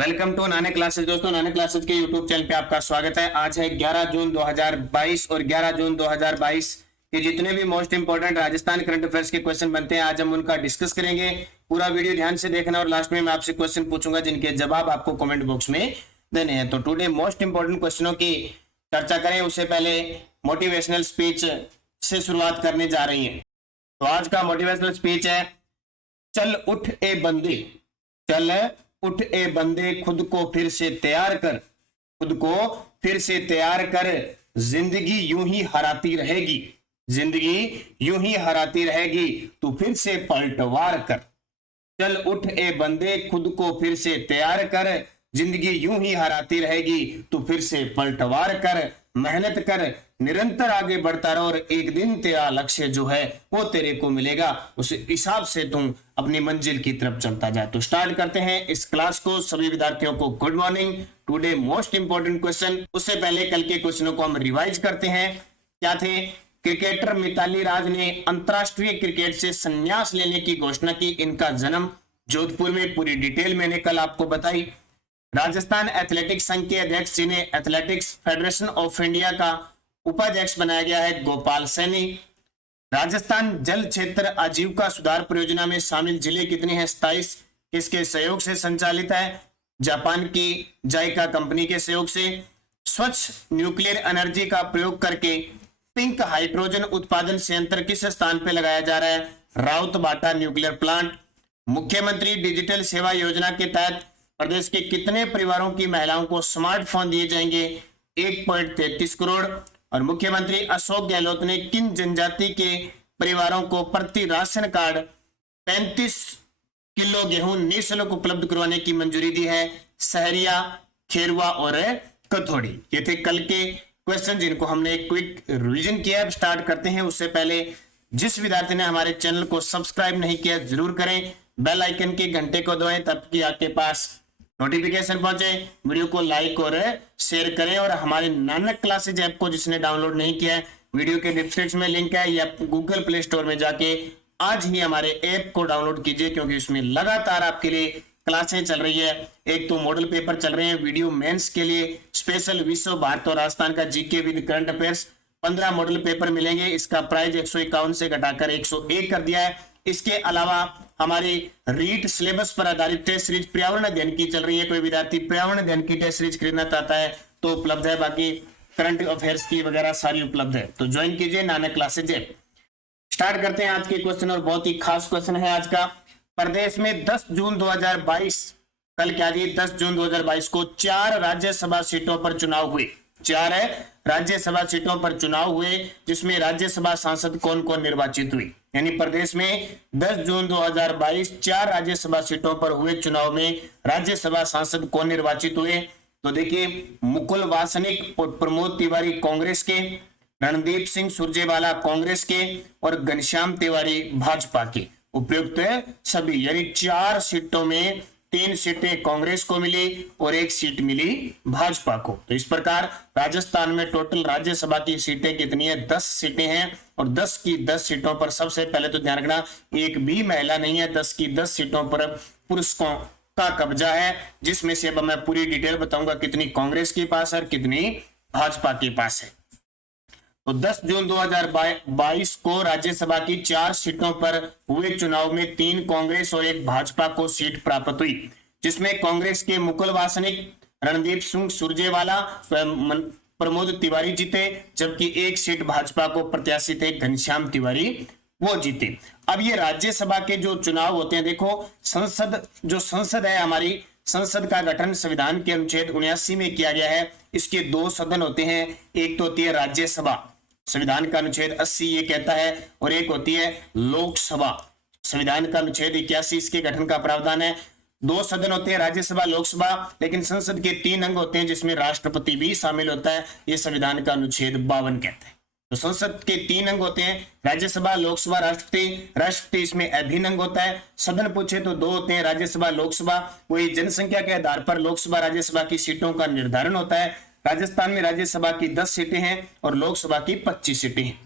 Welcome to नाने classes. दोस्तों, नाने क्लासेस के यूट्यूब चैनल पे आपका स्वागत है। आज है 11 जून 2022 और 11 जून 2022 के जितने भी most important Rajasthan current affairs के क्वेश्चन बनते हैं आज हम उनका डिस्कस करेंगे। पूरा वीडियो ध्यान से देखना और लास्ट में मैं आपसे क्वेश्चन पूछूंगा जिनके जवाब आपको कमेंट बॉक्स में देने हैं। तो टुडे मोस्ट इंपोर्टेंट क्वेश्चनों की चर्चा करें उससे पहले मोटिवेशनल स्पीच से शुरुआत करने जा रही है। तो आज का मोटिवेशनल स्पीच है, चल उठ ए बंदे, चल उठ ए बंदे, खुद को फिर से तैयार कर, खुद को फिर से तैयार कर, जिंदगी यूं ही हराती रहेगी, जिंदगी यूं ही हराती रहेगी, तू फिर से पलटवार कर। चल उठ ए बंदे, खुद को फिर से तैयार कर, जिंदगी यूं ही हराती रहेगी, तू फिर से पलटवार कर, मेहनत कर, निरंतर आगे बढ़ता रहो और एक दिन तेरा लक्ष्य जो है वो तेरे को मिलेगा, उस हिसाब से तुम अपनी मंजिल की तरफ चलता जाए। तो स्टार्ट करते हैं इस क्लास को। सभी विद्यार्थियों को good morning. Today most important question, उससे पहले कल के क्वेश्चनों को हम रिवाइज करते हैं। क्या थे? क्रिकेटर मिताली राज ने अंतरराष्ट्रीय क्रिकेट से संन्यास लेने की घोषणा की। इनका जन्म जोधपुर में, पूरी डिटेल मैंने कल आपको बताई। राजस्थान एथलेटिक्स संघ के अध्यक्ष जिन्हें एथलेटिक्स फेडरेशन ऑफ इंडिया का उपाध्यक्ष बनाया गया है, गोपाल सैनी। राजस्थान जल क्षेत्र आजीविका सुधार परियोजना में शामिल जिले कितने हैं? 27। किसके सहयोग से संचालित है? जापान की जाइका कंपनी के सहयोग से। स्वच्छ न्यूक्लियर एनर्जी का प्रयोग करके पिंक हाइड्रोजन उत्पादन संयंत्र किस स्थान पर लगाया जा रहा है? राउतबाटा न्यूक्लियर प्लांट। मुख्यमंत्री डिजिटल सेवा योजना के तहत प्रदेश के कितने परिवारों की महिलाओं को स्मार्टफोन दिए जाएंगे? 1.33 करोड़। और मुख्यमंत्री अशोक गहलोत ने किन जनजाति के परिवारों को प्रति राशन कार्ड 35 किलो गेहूं निःशुल्क उपलब्ध करवाने की मंजूरी दी है? सहरिया, खेरवा और कथोड़ी। ये थे कल के क्वेश्चन जिनको हमने एक क्विक रिवीजन किया। अब स्टार्ट करते हैं। उससे पहले जिस विद्यार्थी ने हमारे चैनल को सब्सक्राइब नहीं किया जरूर करें, बेल आइकन के घंटे को दबाएं ताकि आपके पास नोटिफिकेशन पहुंचे। वीडियो को लाइक और शेयर करें और हमारे नानक क्लासेज ऐप को जिसने डाउनलोड नहीं किया है, वीडियो के डिस्क्रिप्शन में लिंक है, या गूगल प्ले स्टोर में जाके आज ही हमारे ऐप को डाउनलोड कीजिए क्योंकि उसमें लगातार आपके लिए क्लासें चल रही है। एक तो मॉडल पेपर चल रहे हैं, वीडियो मेंस के लिए स्पेशल विश्व, भारत और राजस्थान का GK with current affairs 15 model paper मिलेंगे। इसका प्राइस 151 से घटाकर 101 कर दिया है। इसके अलावा हमारी रीट सिलेबस पर आधारित टेस्ट सीरीज पर्यावरण अध्ययन की चल रही है। कोई विद्यार्थी पर्यावरण अध्ययन की टेस्ट सीरीज खरीदना चाहता है तो उपलब्ध है, बाकी करंट अफेयर्स की वगैरह सारी उपलब्ध है। तो ज्वाइन कीजिए नानक क्लासेज। स्टार्ट करते हैं आज के क्वेश्चन और बहुत ही खास क्वेश्चन है आज का। प्रदेश में 10 जून 2022, कल क्या जी 10 जून 2022 को 4 राज्यसभा सीटों पर चुनाव हुए। 4 राज्यसभा सीटों पर चुनाव हुए जिसमें राज्यसभा सांसद कौन कौन निर्वाचित हुई। यानी प्रदेश में 10 जून 2022 4 राज्यसभा सीटों पर हुए चुनाव में राज्यसभा सांसद कौन निर्वाचित हुए। तो देखिए, मुकुल वासनिक और प्रमोद तिवारी कांग्रेस के, रणदीप सिंह सुरजेवाला कांग्रेस के और घनश्याम तिवारी भाजपा के। उपयुक्त सभी, यानी 4 सीटों में 3 सीटें कांग्रेस को मिली और 1 सीट मिली भाजपा को। तो इस प्रकार राजस्थान में टोटल राज्यसभा की सीटें कितनी है? 10 सीटें हैं और 10 की 10 सीटों पर सबसे पहले तो ध्यान रखना एक भी महिला नहीं है। 10 की 10 सीटों पर पुरुषों का कब्जा है, जिसमें से अब मैं पूरी डिटेल बताऊंगा कितनी कांग्रेस के पास है और कितनी भाजपा के पास है। तो 10 जून 2022 को राज्यसभा की 4 सीटों पर हुए चुनाव में 3 कांग्रेस और 1 भाजपा को सीट प्राप्त हुई, जिसमें कांग्रेस के मुकुल वासनिक, रणदीप सिंह सुरजेवाला, प्रमोद तिवारी जीते, जबकि 1 सीट भाजपा को प्रत्याशी थे घनश्याम तिवारी, वो जीते। अब ये राज्यसभा के जो चुनाव होते हैं, देखो संसद है हमारी, संसद का गठन संविधान के अनुच्छेद 79 में किया गया है। इसके 2 सदन होते हैं, एक तो होती है राज्यसभा, संविधान का अनुच्छेद 80 ये कहता है, और एक होती है लोकसभा, संविधान का अनुच्छेद 81 इसके गठन का प्रावधान है। 2 सदन होते हैं, राज्यसभा लोकसभा, लेकिन संसद के 3 अंग होते हैं जिसमें राष्ट्रपति भी शामिल होता है, ये संविधान का अनुच्छेद 52 कहता है। तो संसद के 3 अंग होते हैं, राज्यसभा लोकसभा राष्ट्रपति। राष्ट्रपति इसमें अभिन्न अंग होता है। सदन पूछे तो 2 होते हैं, राज्यसभा लोकसभा, वही जनसंख्या के आधार पर लोकसभा राज्यसभा की सीटों का निर्धारण होता है। राजस्थान में राज्यसभा की 10 सीटें हैं और लोकसभा की 25 सीटें हैं।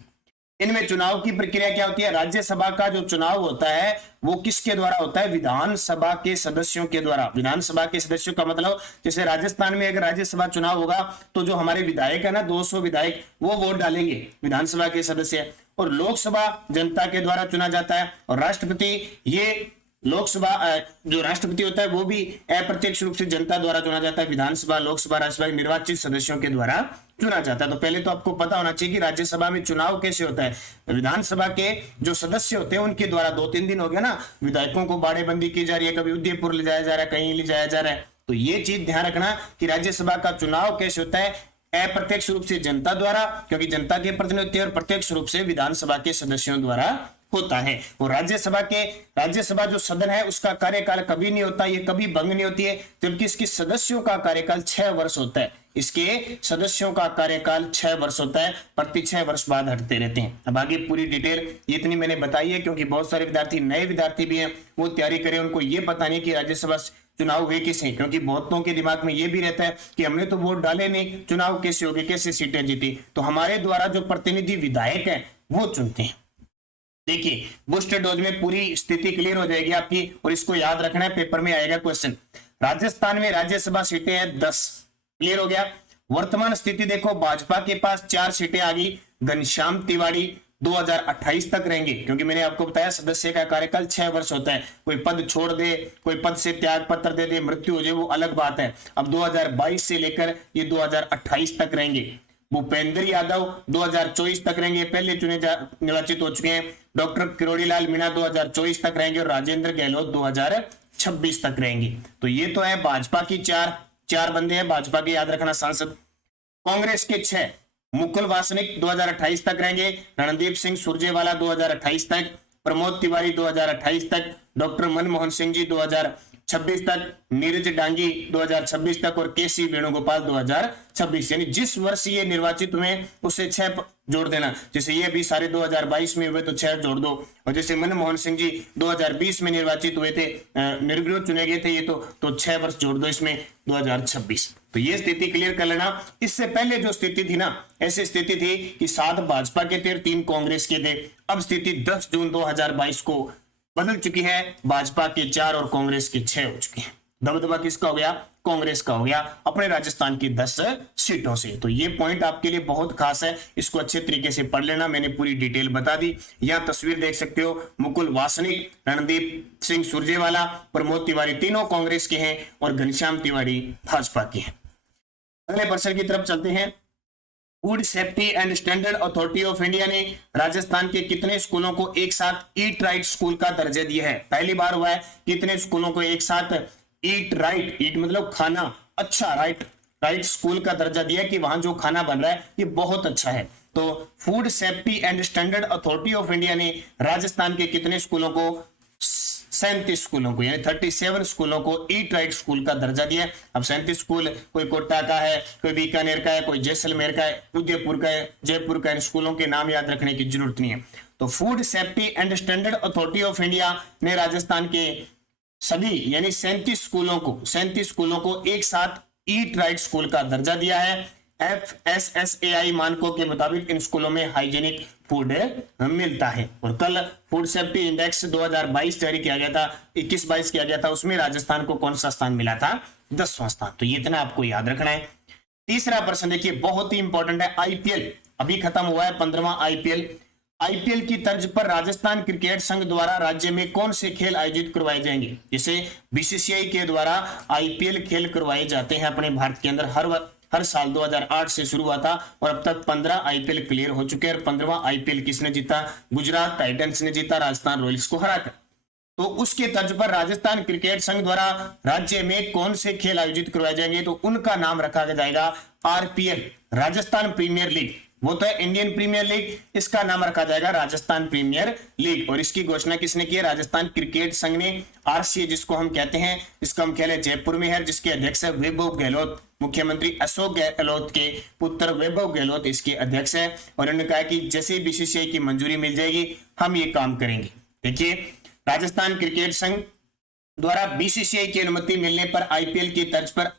इनमें चुनाव की प्रक्रिया क्या होती है? राज्यसभा का जो चुनाव होता है वो किसके द्वारा होता है? विधानसभा के सदस्यों के द्वारा। विधानसभा के सदस्यों का मतलब, जैसे राजस्थान में अगर राज्यसभा चुनाव होगा तो जो हमारे विधायक है ना, 200 विधायक, वो वोट डालेंगे विधानसभा के सदस्य। और लोकसभा जनता के द्वारा चुना जाता है। और राष्ट्रपति, ये लोकसभा जो राष्ट्रपति होता है वो भी अप्रत्यक्ष रूप से जनता द्वारा चुना जाता है। विधानसभा, लोकसभा, राज्यसभा के निर्वाचित सदस्यों के द्वारा चुना जाता है। तो पहले तो आपको पता होना चाहिए कि राज्यसभा में चुनाव कैसे होता है। विधानसभा के जो सदस्य होते हैं उनके द्वारा, 2-3 दिन हो गया ना, विधायकों को बाड़ेबंदी की जा रही है, कभी उदयपुर ले जाया जा रहा है, कहीं ले जाया जा रहा है। तो ये चीज ध्यान रखना कि राज्यसभा का चुनाव कैसे होता है? अप्रत्यक्ष रूप से जनता द्वारा, क्योंकि जनता के प्रतिनिधि, और प्रत्यक्ष रूप से विधानसभा के सदस्यों द्वारा होता है। और राज्यसभा जो सदन है उसका कार्यकाल कभी नहीं होता, ये कभी भंग नहीं होती है, जबकि इसके सदस्यों का कार्यकाल 6 वर्ष होता है। इसके सदस्यों का कार्यकाल 6 वर्ष होता है, प्रति 6 वर्ष बाद हटते रहते हैं। अब आगे पूरी डिटेल इतनी मैंने बताई है, क्योंकि बहुत सारे विद्यार्थी, नए विद्यार्थी भी हैं, वो तैयारी करें, उनको ये पता नहीं कि राज्यसभा चुनाव हुए कैसे, क्योंकि बहुतों के दिमाग में ये भी रहता है कि हमने तो वोट डाले नहीं, चुनाव कैसे हो गए, कैसे सीटें जीती? तो हमारे द्वारा जो प्रतिनिधि विधायक है वो चुनते हैं। देखिए, बूस्टर डोज में पूरी स्थिति क्लियर हो जाएगी आपकी, और इसको याद रखना है, पेपर में आएगा क्वेश्चन। राजस्थान में राज्यसभा सीटें हैं 10, क्लियर हो गया। वर्तमान स्थिति देखो, भाजपा के पास 4 सीटें आ गई। घनश्याम तिवारी 2028 तक रहेंगे, क्योंकि मैंने आपको बताया सदस्य का कार्यकाल 6 वर्ष होता है। कोई पद छोड़ दे, कोई पद से त्याग पत्र दे दे, मृत्यु हो जाए, वो अलग बात है। अब 2022 से लेकर ये 2028 तक रहेंगे। भूपेंद्र यादव 2024 तक रहेंगे, पहले निर्वाचित हो चुके हैं। डॉक्टर किरोड़ीलाल मीणा 2024 तक रहेंगे, और राजेंद्र गहलोत 2026 तक रहेंगे। तो ये तो है भाजपा की चार बंदे हैं भाजपा के, याद रखना सांसद। कांग्रेस के 6, मुकुल वासनिक 2028 तक रहेंगे, रणदीप सिंह सुरजेवाला 2028 तक, प्रमोद तिवारी 2028 तक, डॉक्टर मनमोहन सिंह जी 2026 तक, नीरज डांगी 2026 तक, और केसी वेणुगोपाल 2026। यानी जिस वर्ष ये निर्वाचित हुए उससे 6 जोड़ देना। जैसे ये भी सारे 2022 में हुए तो 6 जोड़ दो, और जैसे मनमोहन सिंह जी 2020 में निर्वाचित हुए थे, निर्विरोध चुने गए थे ये, तो 6 वर्ष जोड़ दो इसमें, 2026। तो ये स्थिति क्लियर कर लेना। इससे पहले जो स्थिति थी ना, ऐसी स्थिति थी कि 7 भाजपा के थे, 3 कांग्रेस के थे। अब स्थिति 10 जून 2022 को बदल चुकी है, भाजपा के 4 और कांग्रेस के 6 हो चुके हैं। दबदबा किसका हो गया? कांग्रेस का हो गया, अपने राजस्थान की 10 सीटों से। तो ये पॉइंट आपके लिए बहुत खास है, इसको अच्छे तरीके से पढ़ लेना। मैंने पूरी डिटेल बता दी। यहां तस्वीर देख सकते हो, मुकुल वासनिक, रणदीप सिंह सुरजेवाला, प्रमोद तिवारी तीनों कांग्रेस के हैं, और घनश्याम तिवारी भाजपा के हैं। अगले प्रश्न की तरफ चलते हैं। Food safety and standard authority of India ने राजस्थान के कितने स्कूलों को एक साथ ईट राइट स्कूल का दर्जा दिया है? पहली बार हुआ है। कितने स्कूलों को एक साथ ईट राइट, ईट मतलब खाना अच्छा, राइट स्कूल का दर्जा दिया कि वहां जो खाना बन रहा है ये बहुत अच्छा है। तो food safety and standard authority of India ने राजस्थान के कितने स्कूलों को? 37 स्कूलों को, यानी 37 स्कूलों को ईट राइट स्कूल का दर्जा दिया। अब 37 स्कूल, कोई कोटा का है, कोई बीकानेर का है, कोई जैसलमेर का है, उदयपुर का है, जयपुर का है। स्कूलों के नाम याद रखने की जरूरत नहीं है। तो food safety and standard authority of India ने राजस्थान के सभी यानी 37 स्कूलों को एक साथ ईट राइट स्कूल का दर्जा दिया है। FSSAI मानकों के मुताबिक इन स्कूलों में हाइजीनिक फूड मिलता है। और कल फूड सेफ्टी इंडेक्स 2022 जारी किया गया था, 21-22 किया गया था, उसमें राजस्थान को कौन सा स्थान मिला था? 10वां स्थान। तो ये इतना आपको याद रखना है। तीसरा प्रश्न देखिए, बहुत ही इंपॉर्टेंट है। IPL अभी खत्म हुआ है, 15वां IPL की तर्ज पर राजस्थान क्रिकेट संघ द्वारा राज्य में कौन से खेल आयोजित करवाए जाएंगे? जैसे BCCI के द्वारा IPL खेल करवाए जाते हैं अपने भारत के अंदर, हर साल 2008 से शुरू हुआ था, और अब तक 15 IPL क्लियर हो चुके हैं। और 15वां IPL किसने जीता? गुजरात टाइटंस ने जीता, राजस्थान रॉयल्स को हराकर। तो उसके तर्ज पर राजस्थान क्रिकेट संघ द्वारा राज्य में कौन से खेल आयोजित करवाए जाएंगे? तो उनका नाम रखा जाएगा RPL, राजस्थान प्रीमियर लीग। वो तो है इंडियन प्रीमियर लीग, इसका नाम रखा जाएगा राजस्थान प्रीमियर लीग। और इसकी घोषणा किसने की है? राजस्थान क्रिकेट संघ ने। RCA जिसको हम कहते हैं, इसका हम खेल जयपुर में है, जिसके अध्यक्ष है वैभव गहलोत। मुख्यमंत्री अशोक गहलोत के पुत्र वैभव गहलोत इसके अध्यक्ष है। और उन्होंने कहा कि जैसे BCCI की मंजूरी मिल जाएगी हम ये काम करेंगे। देखिए, राजस्थान क्रिकेट संघ द्वारा BCCI की अनुमति मिलने पर IPL की तर्ज पर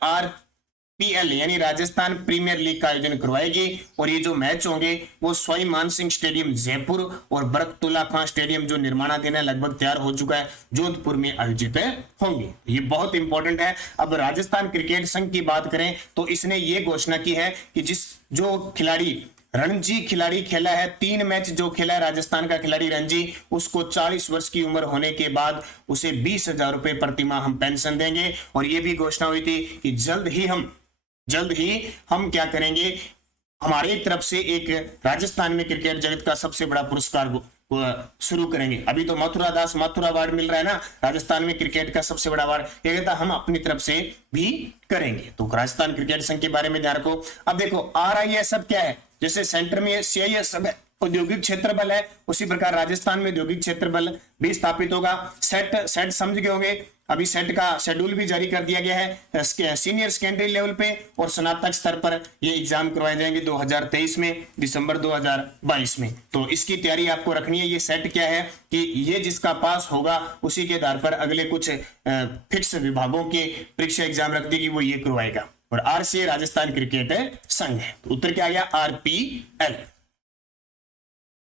पीएल यानी राजस्थान प्रीमियर लीग का आयोजन करवाएगी। और ये जो मैच होंगे वो सवाई मानसिंह स्टेडियम जयपुर और बरकतुल्ला खां स्टेडियम जो निर्माणाधीन है, लगभग तैयार हो चुका है, जोधपुर में आयोजित होंगे। ये बहुत इंपॉर्टेंट है। अब राजस्थान क्रिकेट संघ की बात करें तो इसने ये घोषणा की है कि जो खिलाड़ी रणजी खिलाड़ी खेला है, 3 मैच जो खेला है राजस्थान का खिलाड़ी रणजी, उसको 40 वर्ष की उम्र होने के बाद उसे 20,000 रुपए प्रतिमाह हम पेंशन देंगे। और यह भी घोषणा हुई थी कि जल्द ही हम क्या करेंगे, हमारी तरफ से एक राजस्थान में क्रिकेट जगत का सबसे बड़ा पुरस्कार शुरू करेंगे। अभी तो मथुरा अवार्ड मिल रहा है ना, राजस्थान में क्रिकेट का सबसे बड़ा अवार्ड, ये कहता हम अपनी तरफ से भी करेंगे। तो राजस्थान क्रिकेट संघ के बारे में ध्यान रखो। अब देखो RIS सब क्या है, जैसे सेंटर में CIS सब है, औद्योगिक क्षेत्र बल है, उसी प्रकार राजस्थान में औद्योगिक क्षेत्र बल भी स्थापित होगा। सेट समझ गए होंगे, अभी सेट का शेड्यूल भी जारी कर दिया गया है सीनियर सेकेंडरी लेवल पे, और स्नातक स्तर पर ये एग्जाम करवाए जाएंगे 2023 में, दिसंबर 2022 में। तो इसकी तैयारी आपको रखनी है। ये सेट क्या है कि ये जिसका पास होगा उसी के आधार पर अगले कुछ फिक्स विभागों के परीक्षा एग्जाम रख देगी, वो ये करवाएगा। और RCA राजस्थान क्रिकेट संघ है। तो उत्तर क्या आ गया, RPL।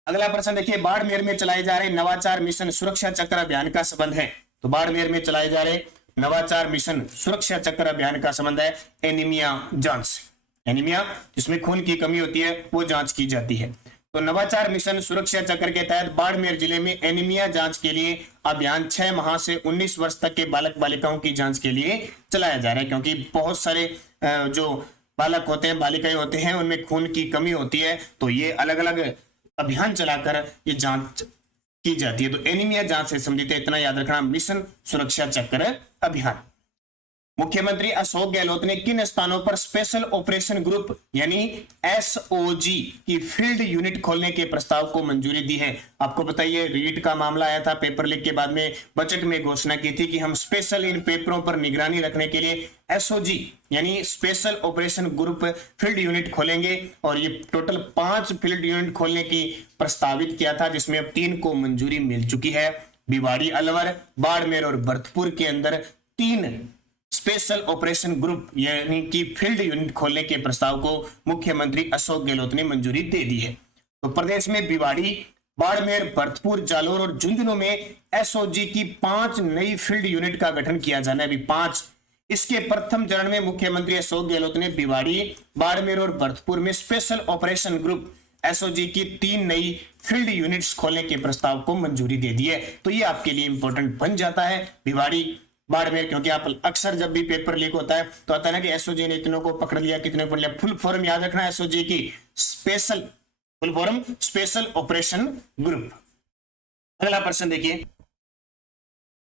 अगला प्रश्न देखिए, बाड़मेर में चलाए जा रहे नवाचार मिशन सुरक्षा चक्र अभियान का संबंध है। तो बाड़मेर में चलाए जा रहे नवाचार मिशन सुरक्षा चक्र अभियान का संबंध है एनीमिया जांच से। एनीमिया जिसमें खून की कमी होती है वो जांच की जाती है। तो नवाचार मिशन सुरक्षा चक्र के तहत बाड़मेर जिले में एनीमिया जांच के लिए अभियान 6 माह से 19 वर्ष तक के बालक बालिकाओं की जांच के लिए चलाया जा रहा है, क्योंकि बहुत सारे जो बालक होते हैं, बालिकाएं होते हैं, उनमें खून की कमी होती है। तो ये अलग अलग अभियान चलाकर ये जांच की जाती है। तो एनीमिया जांच से संबंधित इतना याद रखना, मिशन सुरक्षा चक्र अभियान। मुख्यमंत्री अशोक गहलोत ने किन स्थानों पर स्पेशल ऑपरेशन ग्रुप यानी SOG की फील्ड यूनिट खोलने के प्रस्ताव को मंजूरी दी है। आपको बताइए, रीट का मामला आया था पेपर लीक के बाद में, बजट में घोषणा की थी कि हम स्पेशल इन पेपरों पर निगरानी रखने के लिए SOG यानी special operation group field unit खोलेंगे। और ये टोटल 5 फील्ड यूनिट खोलने की प्रस्तावित किया था, जिसमें अब 3 को मंजूरी मिल चुकी है। भिवाड़ी, अलवर, बाड़मेर और भरतपुर के अंदर 3 स्पेशल ऑपरेशन ग्रुप यानी कि फील्ड यूनिट खोलने के प्रस्ताव को मुख्यमंत्री अशोक गहलोत ने मंजूरी दे दी है। तो प्रदेश में भिवाड़ी, बाड़मेर, भरतपुर, जालोर और झुंझुनू में SOG की 5 नई फील्ड यूनिट का गठन किया जाना है। अभी 5। इसके प्रथम चरण में मुख्यमंत्री अशोक गहलोत ने भिवाड़ी, बाड़मेर और भरतपुर में स्पेशल ऑपरेशन ग्रुप SOG की 3 नई फील्ड यूनिट्स खोलने के प्रस्ताव को मंजूरी दे दी है। तो ये आपके लिए इंपॉर्टेंट बन जाता है, भिवाड़ी, बाड़मेर, क्योंकि आप अक्सर जब भी पेपर लीक होता है तो आता है ना कि SOG ने इतनों को पकड़ लिया, कितने को पकड़ लिया। फुल फॉर्म याद रखना SOG की, full form special operation group. अगला प्रश्न देखिए,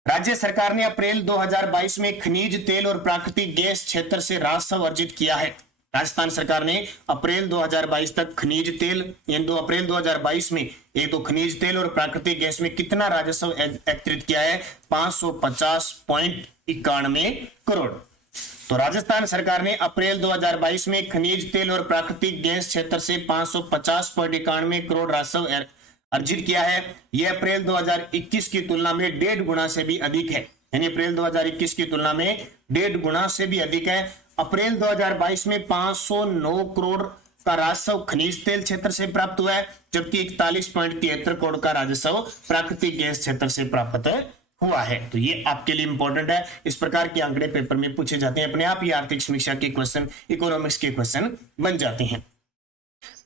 राज्य सरकार ने अप्रैल 2022 में खनिज तेल और प्राकृतिक गैस क्षेत्र से राजस्व अर्जित किया है। राजस्थान सरकार ने अप्रैल 2022 तक खनिज तेल यानी अप्रैल 2022 में एक तो खनिज तेल और प्राकृतिक गैस में कितना राजस्व एकत्रित किया है, 550.91 करोड़। तो राजस्थान सरकार ने अप्रैल 2022 में खनिज तेल और प्राकृतिक गैस क्षेत्र से 550.91 करोड़ राजस्व अर्जित किया है। यह अप्रैल 2021 की तुलना में 1.5 गुना से भी अधिक है, यानी अप्रैल 2021 की तुलना में 1.5 गुना से भी अधिक है। अप्रैल 2022 में 509 करोड़ का राजस्व खनिज तेल क्षेत्र से प्राप्त हुआ है, जबकि 41.73 करोड़ का राजस्व प्राकृतिक गैस क्षेत्र से प्राप्त हुआ है। तो ये आपके लिए इंपॉर्टेंट है। इस प्रकार के आंकड़े पेपर में पूछे जाते हैं, अपने आप ही आर्थिक समीक्षा के क्वेश्चन, इकोनॉमिक्स के क्वेश्चन बन जाते हैं।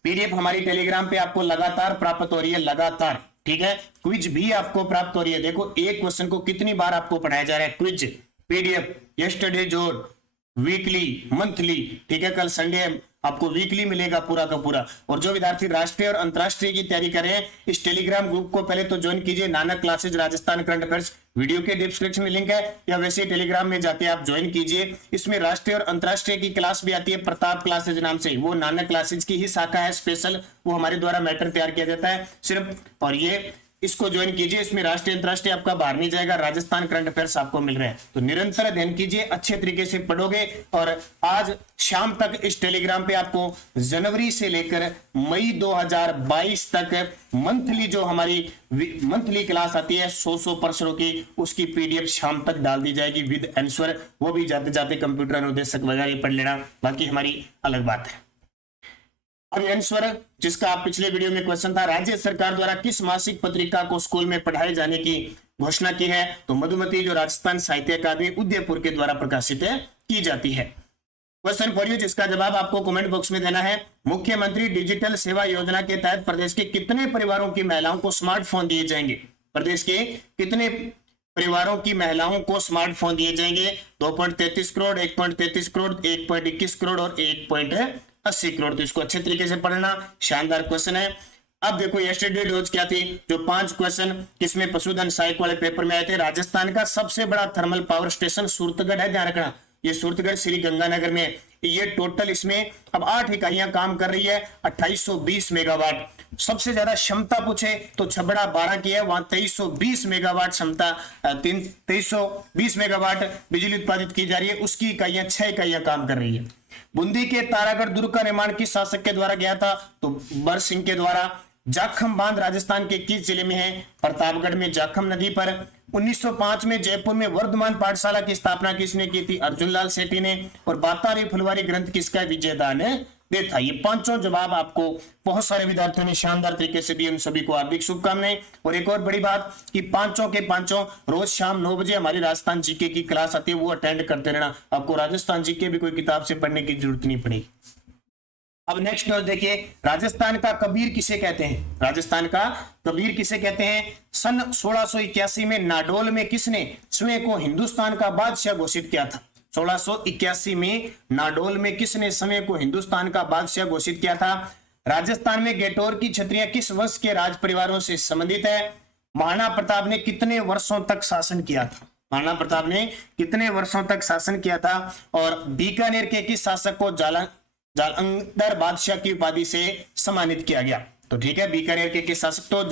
PDF हमारी टेलीग्राम पे आपको लगातार प्राप्त हो रही है, लगातार, ठीक है। क्विज भी आपको प्राप्त हो रही है। देखो एक क्वेश्चन को कितनी बार आपको पढ़ाया जा रहा है, क्विज PDF यस्टरडे जो वीकली, मंथली, ठीक है, कल संडे आपको वीकली मिलेगा पूरा का पूरा। और जो विद्यार्थी राष्ट्रीय और अंतरराष्ट्रीय की तैयारी कर रहे हैं, इस टेलीग्राम ग्रुप को पहले तो ज्वाइन कीजिए, Nanak classes Rajasthan current affairs, video के डिस्क्रिप्शन में लिंक है, या वैसे टेलीग्राम में जाके आप ज्वाइन कीजिए। इसमें राष्ट्रीय और अंतरराष्ट्रीय की क्लास भी आती है प्रताप क्लासेज नाम से, वो नानक क्लासेज की ही शाखा है स्पेशल, वो हमारे द्वारा मैटर तैयार किया जाता है सिर्फ। और ये इसको ज्वाइन कीजिए, इसमें राष्ट्रीय अंतरराष्ट्रीय आपका बाहर नहीं जाएगा, राजस्थान करंट अफेयर्स आपको मिल रहे हैं। तो निरंतर अध्ययन कीजिए, अच्छे तरीके से पढ़ोगे और आज शाम तक इस टेलीग्राम पे आपको जनवरी से लेकर मई 2022 तक मंथली जो हमारी मंथली क्लास आती है 100 प्रश्नों की, उसकी पीडीएफ शाम तक डाल दी जाएगी विद आंसर। वो भी जाते जाते कंप्यूटर अनुदेशक वगैरह पढ़ लेना, बाकी हमारी अलग बात है। अब आंसर जिसका आप पिछले वीडियो में क्वेश्चन था, राज्य सरकार द्वारा किस मासिक पत्रिका को स्कूल में पढ़ाए जाने की घोषणा की है? तो मधुमती, जो राजस्थान साहित्य अकादमी उदयपुर के द्वारा प्रकाशित की जाती है। क्वेश्चन फॉर यू, जिसका जवाब आपको कमेंट बॉक्स में देना है। मुख्यमंत्री डिजिटल सेवा योजना के तहत प्रदेश के कितने परिवारों की महिलाओं को स्मार्टफोन दिए जाएंगे? प्रदेश के कितने परिवारों की महिलाओं को स्मार्टफोन दिए जाएंगे? 2.33 करोड़, 1.33 करोड़, 1.21 करोड़ और 1.80 करोड़। तो इसको अच्छे तरीके से पढ़ना, शानदार क्वेश्चन है। अब देखो यस्टरडे डोज क्या थी, जो 5 क्वेश्चन किसमें पशुधन सहायक वाले पेपर में आए थे। राजस्थान का सबसे बड़ा थर्मल पावर स्टेशन सूरतगढ़ है, ध्यान रखना, ये सूरतगढ़ श्री गंगानगर में। ये टोटल इसमें अब 8 इकाइयां काम कर रही है, 2820 मेगावाट। सबसे ज्यादा क्षमता पूछे तो छबड़ा 12 की है, वहां 2320 मेगावाट क्षमता, 2320 मेगावाट बिजली उत्पादित की जा रही है, उसकी इकाइयां 6 इकाइयां काम कर रही है। बूंदी के तारागढ़ दुर्ग का निर्माण किस शासक के द्वारा गया था? तो बर सिंह के द्वारा। जाखम बांध राजस्थान के किस जिले में है? प्रतापगढ़ में, जाखम नदी पर। 1905 में जयपुर में वर्धमान पाठशाला की स्थापना किसने की थी? अर्जुन लाल सेठी ने। और बातारी फुलवारी ग्रंथ किसका? विजय दास ने दिया था। ये पांचों जवाब आपको बहुत सारे विद्यार्थियों ने शानदार तरीके से दिए, उन सभी को हार्दिक शुभकामनाएं। और एक और बड़ी बात कि पांचों के पांचों रोज शाम 9 बजे हमारी राजस्थान जीके की क्लास आती है, वो अटेंड करते रहना। आपको राजस्थान जीके भी कोई किताब से पढ़ने की जरूरत नहीं पड़ेगी। अब नेक्स्ट देखिए, राजस्थान का कबीर किसे कहते हैं? राजस्थान का कबीर किसे कहते हैं? सन 1681 में नाडोल में किसने स्वयं को हिंदुस्तान का बादशाह घोषित किया था? 1681 में नाडोल में किसने स्वयं को हिंदुस्तान का बादशाह घोषित किया था? राजस्थान में गेटोर की क्षत्रिय किस वंश के राज परिवारों से संबंधित है? महाराणा प्रताप ने कितने वर्षों तक शासन किया था? महाराणा प्रताप ने कितने वर्षों तक शासन किया था? और बीकानेर के किस शासक को जालंधर बादशाह की उपाधि से सम्मानित किया गया? तो ठीक है, बीकानेर के किस शासक को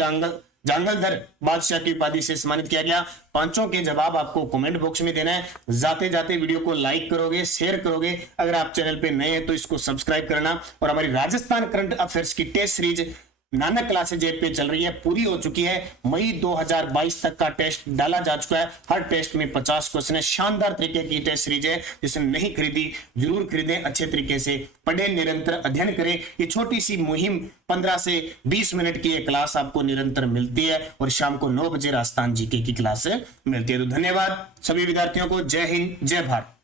जालंधर बादशाह की उपाधि से सम्मानित किया गया। पांचों के जवाब आपको कमेंट बॉक्स में देना है। जाते जाते वीडियो को लाइक करोगे, शेयर करोगे। अगर आप चैनल पे नए हैं तो इसको सब्सक्राइब करना। और हमारी राजस्थान करंट अफेयर्स की test series Nanak classes app पे चल रही है, पूरी हो चुकी है। मई 2022 तक का टेस्ट डाला जा चुका है। हर टेस्ट में 50 क्वेश्चन है। शानदार तरीके की टेस्ट सीरीज है, जिसे नहीं खरीदी जरूर खरीदें, अच्छे तरीके से पढ़े, निरंतर अध्ययन करें। ये छोटी सी मुहिम 15 से 20 मिनट की ये क्लास आपको निरंतर मिलती है और शाम को 9 बजे राजस्थान जीके की क्लास मिलती है। तो धन्यवाद सभी विद्यार्थियों को। जय हिंद, जय भारत।